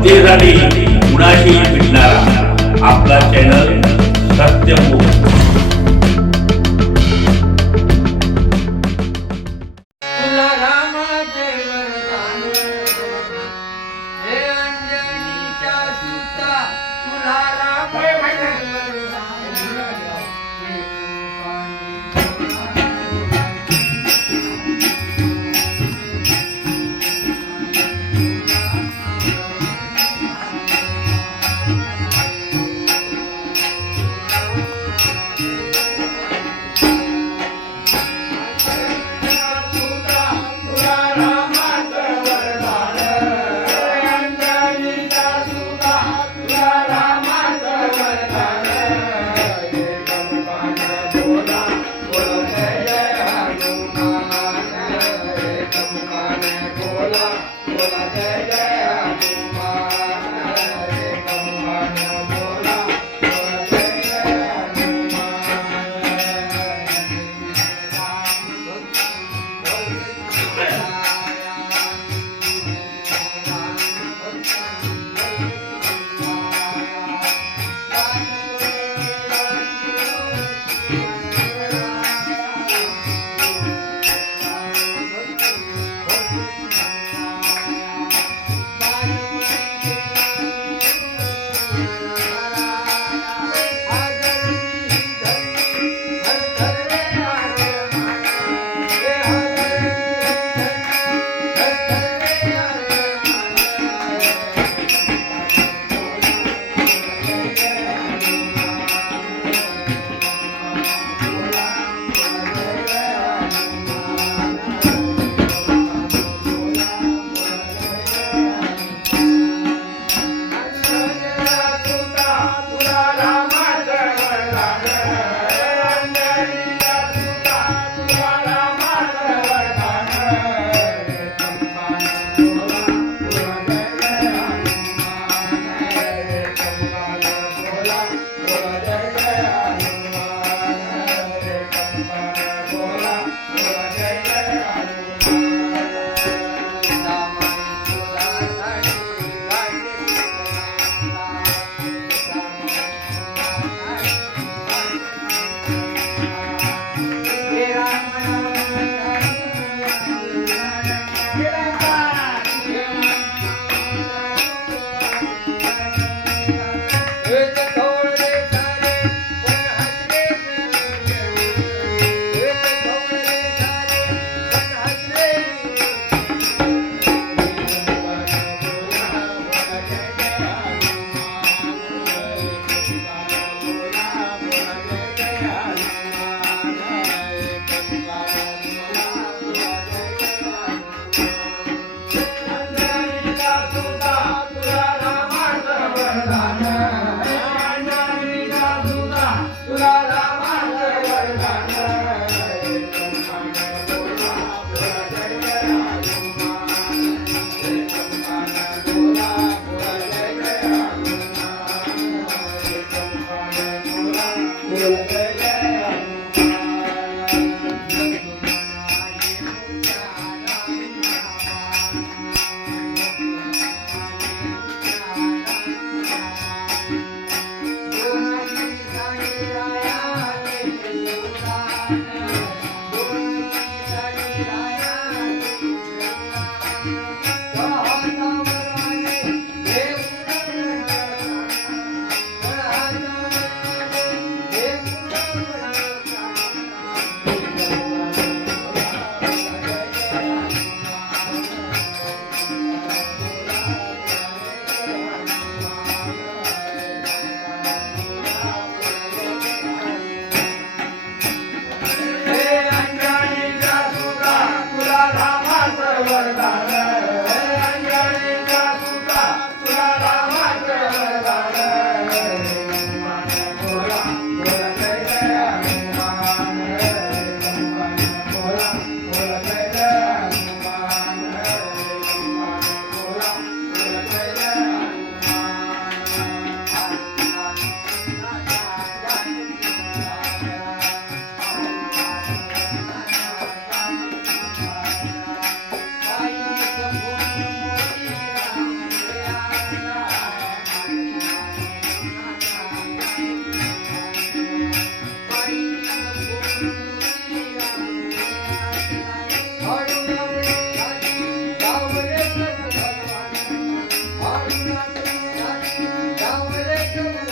सत्तेसाठी कुणाशी भेटणारा? आपला channel Satyamukh Thank you.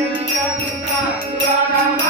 Thank you.